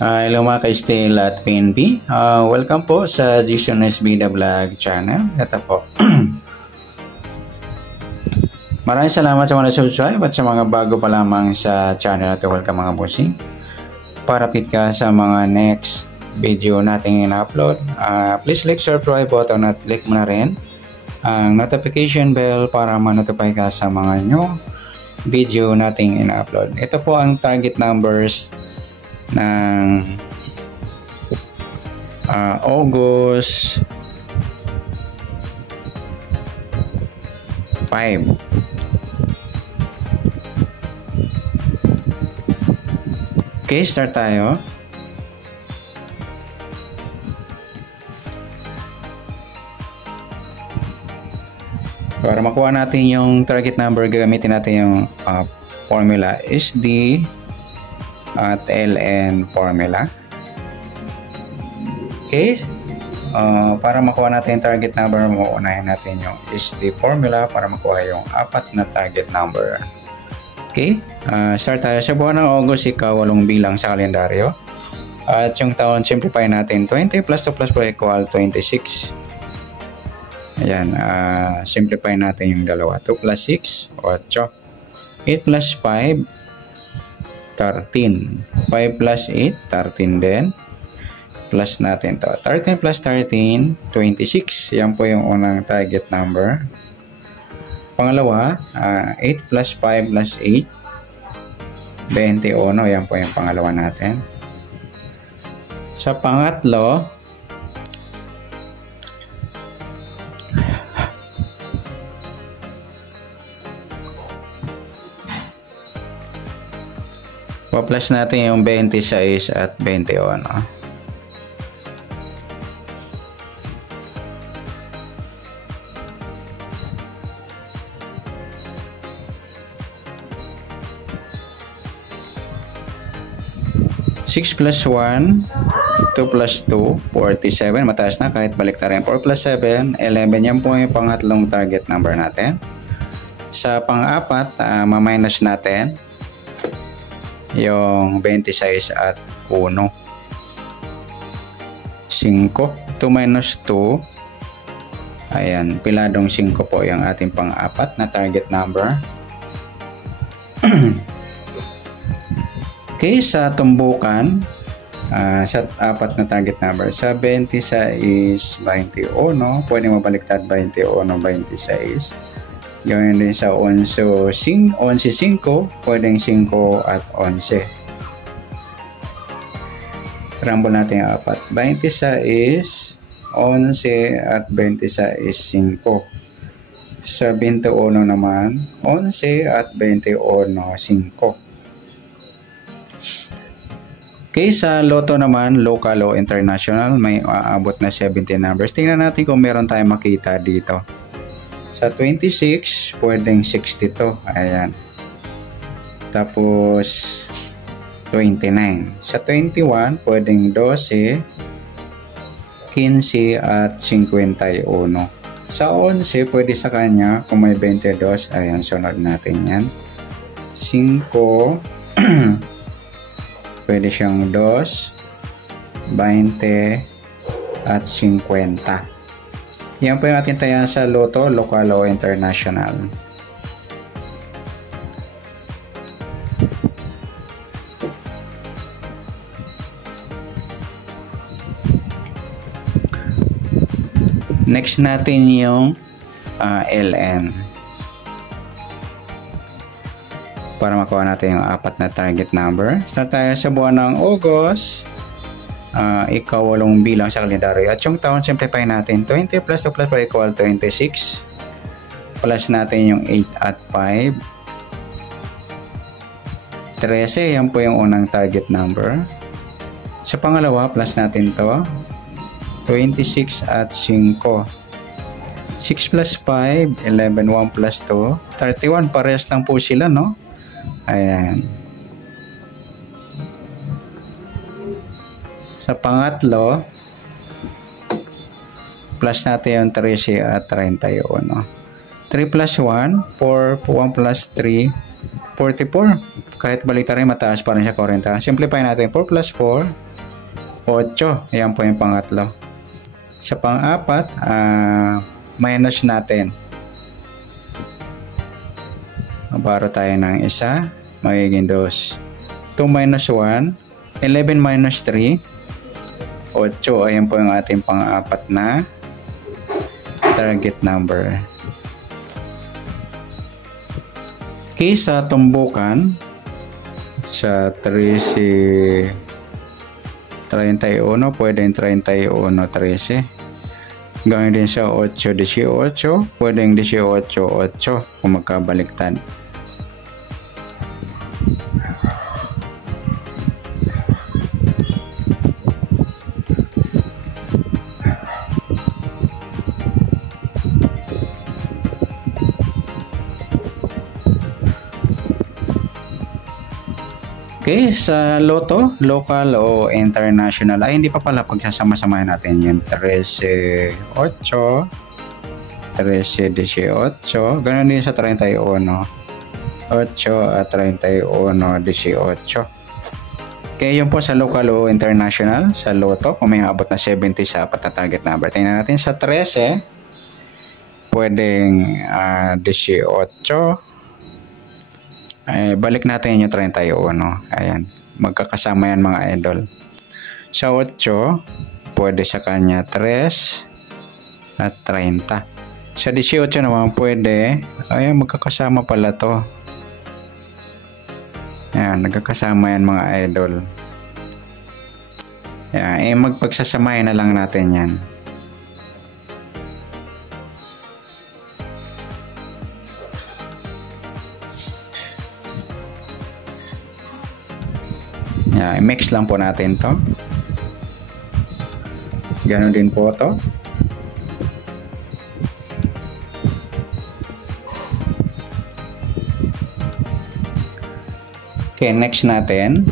Hello mga ka-Steel at PNP. Welcome po sa Jason SB Vlog channel. Ito po. Maraming salamat sa mga subscribe at sa mga bago pa lamang sa channel at welcome mga bossing. Parapit ka sa mga next video nating in-upload. Please click subscribe button at click mo na rin ang notification bell para ma-notify ka sa mga new video nating in-upload. Ito po ang target numbers ng August 5. Okay, start tayo. Para makuha natin yung target number, gagamitin natin yung formula SD at LN formula. Okay, para makuha natin yung target number, uunahin natin yung SD formula para makuha yung apat na target number. Okay, start tayo. Sa buwan ng August, ika-8 bilang sa kalendaryo. At yung taon, simplify natin. 20 plus 2 plus 4 equal 26. Ayan, simplify natin yung dalawa. 2 plus 6, 8. 8 plus 5, 13. 5 plus 8, 13 din. Plus natin to. 13 plus 13, 26. Yan po yung unang target number. Pangalawa, 8 plus 5 plus 8, 21. Yan po yung pangalawa natin. Sa pangatlo, pa-plus natin yung 26 at 21. 6 plus 1, 2 plus 2, 47. Mataas na kahit balik na rin. 4 plus 7, 11. Yan po yung pangatlong target number natin. Sa pang-apat, ma-minus natin yung 26 at 1. 5. 2 minus 2. Ayan, piladong 5 po yung ating pang-apat na target number. Okay, sa tumbukan, sa apat na target number, sa 26, 21, pwede mabaliktad 21, 26. Gawin din sa 11, 5, pwedeng 5 at 11. Rambol natin yung apat. 26, 11 at 26, 5. Sa 21 naman, 11 at 21, 5. Okay, sa loto naman, local o international, may aabot na 17 numbers. Tingnan natin kung meron tayong makita dito. Sa 26, pwedeng 62. Ayan. Tapos, 29. Sa 21, pwedeng 12, 15, at 51. Sa 11, pwede sa kanya, kung may 22, ayan, sunod natin yan. 5, pwede siyang 2, 20, at 50. Yan po yung ating tayan sa loto, local o international. Next natin yung LN. Para makuha natin yung apat na target number. Start tayo sa buwan ng August. Ika-8 bilang sa kalendaryo. At yung taon, simplify natin. 20 plus 2 plus 4 equal 26. Plus natin yung 8 at 5. 13. Yan po yung unang target number. Sa pangalawa, plus natin to. 26 at 5. 6 plus 5, 11. 1 plus 2, 31. Parehas lang po sila, no? Ayan. Sa pangatlo, plus natin yung 13 at 31. 3 plus 1, 4, 1 plus 3, 44. Kahit baliktad rin, mataas pa rin siya 40. Simplify natin. 4 plus 4, 8. Ayan po yung pangatlo. Sa pang-apat, minus natin. Mabaro tayo ng isa, magiging 2. 2 minus 1, 11 minus 3, 8. Ayan po yung ating pang-apat na target number. Okay, sa tumbukan, sa 13, 31, pwedeng 31, 13. Gawin din sa 8, 18, pwedeng 18, 8 kung magkabaliktad. Okay, sa loto, local o international, ay hindi pa pala pagsasama-samahin natin yung 13, 8, 13, 18, ganoon din sa 31, 8 at 31, 18. Okay, yun po sa local o international, sa loto, kung may abot na 70 sa apat na target number. Tingnan natin sa 13, pwedeng 18, balik natin yung 31. Ayan, magkakasama yan mga idol. Sa 8, pwede sa kanya 3 at 30. Sa 18 naman pwede, ayan, magkakasama pala to. Ayan, nagkakasama yan mga idol. Ayan, magpagsasamahin na lang natin yan. I-mix lang po natin to. Ganon din po to. Okay, next natin.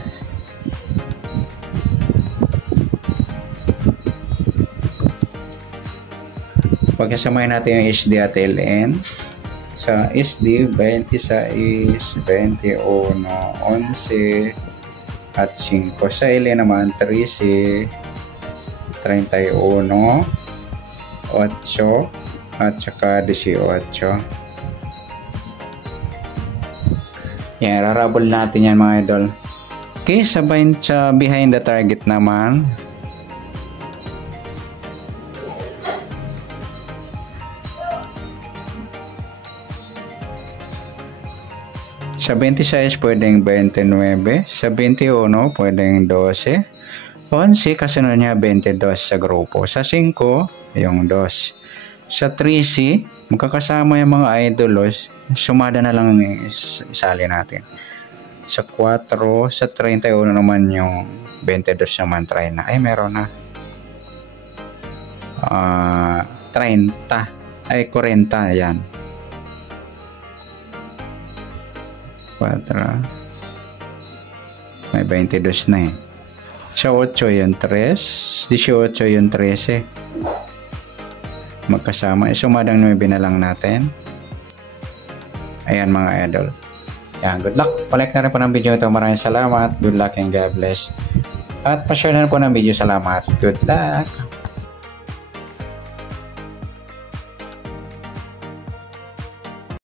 Pagkasamahin natin yung SD at LN. Sa SD, 26, 21, 11, at 5. Sa LN naman, 13, 31, 8, at saka 18. Yan, rarabol natin yan mga idol. Okay, sabay sa behind the target naman. Sa 26 pwedeng 29, sa 21 pwedeng 12, 11 kasunod niya 22 sa grupo, sa 5 yung 2, sa 3C magkakasama yung mga idolos, sumada na lang isali natin. Sa 4, sa 31 naman yung 22 naman try na, ay meron na 30, ay 40 yan. 4, may 22 na eh. Sa 8 yung 3, 18 yung 13. Magkasama, sumadang 9 na lang natin. Ayan mga idol. Ayan, good luck. Palike na rin po ng video ito. Maraming salamat. Good luck and God bless. At pa-share na rin po ng video. Salamat. Good luck.